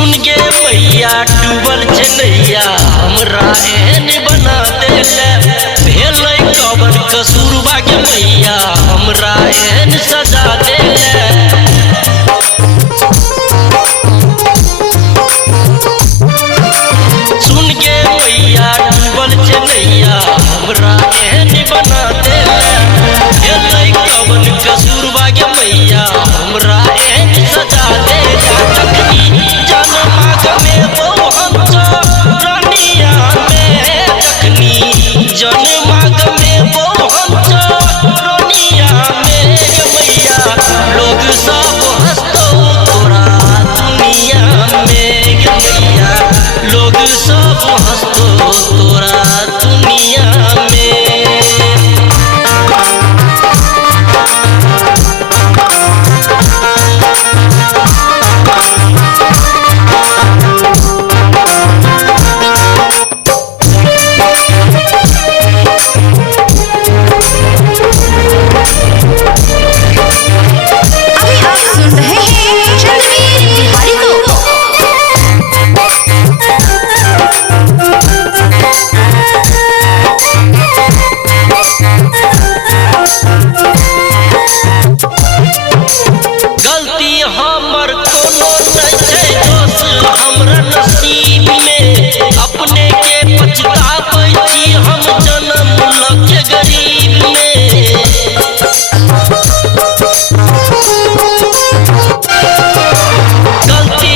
सुन गे मैया डूबल चलैया हमरा एहन बना देले भेलै कबर कसूरबा के मैया हमरा एहन सजा देले सुन गे मैया डूबल चलैया हमरा एहन बना देले भेलै कबर कसूरबा के मैया हमरा एहन सजा देले तखनी जनमाग में बहु हम रानिया में तखनी जनमाग में बहु हम रानिया में मैया लोग सब हंसतो तोरा दुनिया में मैया लोग सब हंसतो तोरा दुनिया में गलती हमर कोनो नहीं छै दोस्त हमरा नसीब में अपने के पछताबै छी हम जन्म लगे गरीब में गलती